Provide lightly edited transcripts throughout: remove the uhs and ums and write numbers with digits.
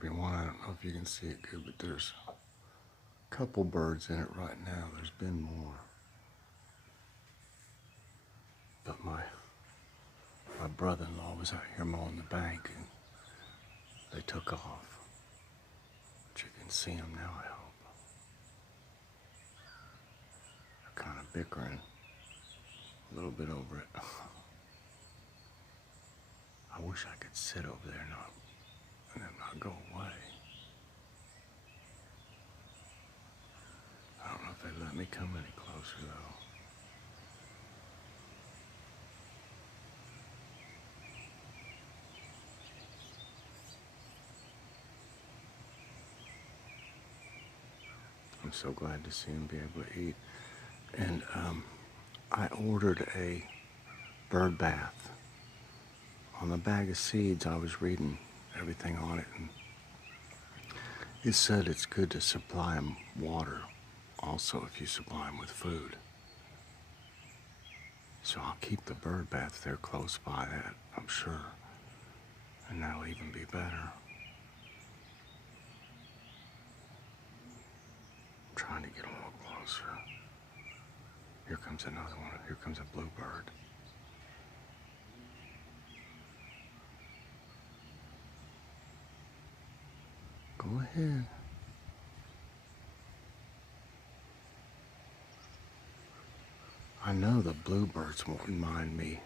everyone. I don't know if you can see it good, but there's a couple birds in it right now. There's been more. But my brother-in-law was out here mowing the bank and they took off. But you can see them now, I hope. They're kind of bickering a little bit over it. I wish I could sit over there and then not go away. I don't know if they let me come any closer though. I'm so glad to see him be able to eat. And I ordered a bird bath. On the bag of seeds, I was reading everything on it, and it said it's good to supply them water also if you supply them with food. So I'll keep the bird bath there close by that, I'm sure. And that'll even be better. I'm trying to get a little closer. Here comes another one. Here comes a bluebird. Go ahead. I know the bluebirds wouldn't mind me.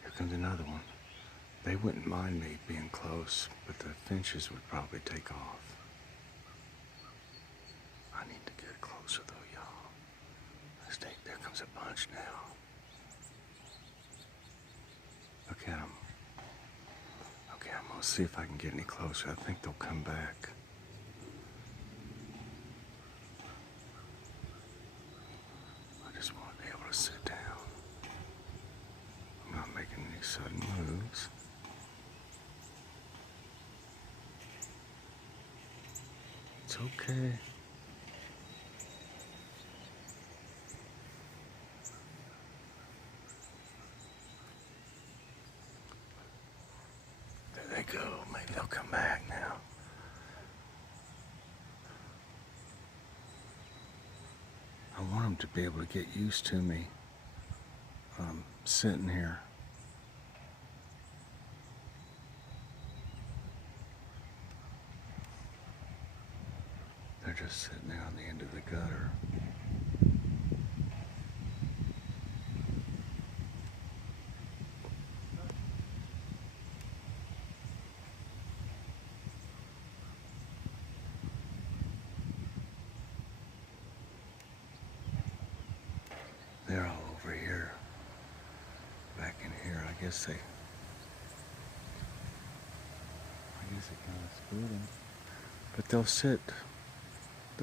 Here comes another one. They wouldn't mind me being close, but the finches would probably take off. I need to get closer though, y'all. There comes a bunch now. Look at them. Okay, I'm gonna see if I can get any closer. I think they'll come back. I just want to be able to sit down. I'm not making any sudden moves. It's okay. There they go. Maybe they'll come back now. I want them to be able to get used to me sitting here. They're just sitting there on the end of the gutter. They're all over here, back in here. I guess they kind of split them. But they'll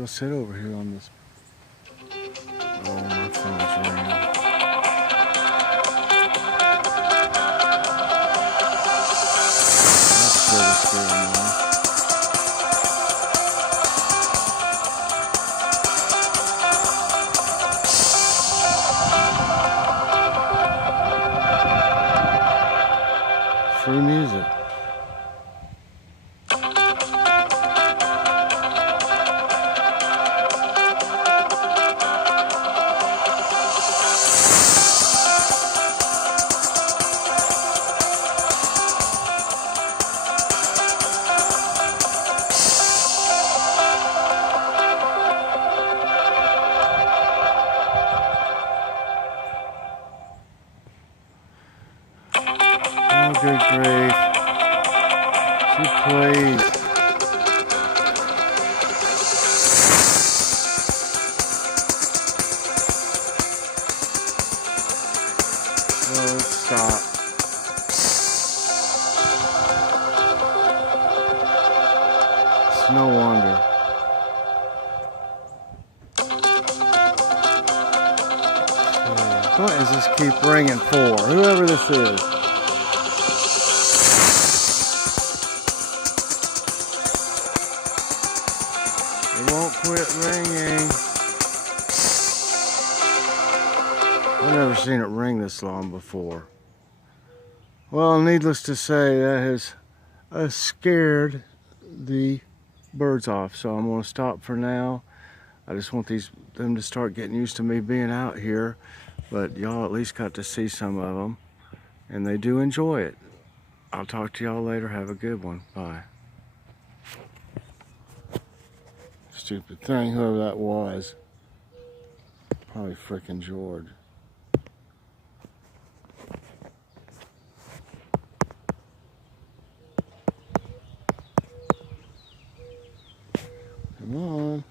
sit over here on this. Oh, my phone's ringing. That's sort of scary now. Free music. Oh, good grief. She plays. Oh, stop. It's no wonder. What does this keep ringing for? Whoever this is. It won't quit ringing. I've never seen it ring this long before. Well, needless to say, that has scared the birds off. So I'm gonna stop for now. I just want them to start getting used to me being out here, but y'all at least got to see some of them, and they do enjoy it. I'll talk to y'all later. Have a good one. Bye. Stupid thing, whoever that was. Probably frickin' George. Come on.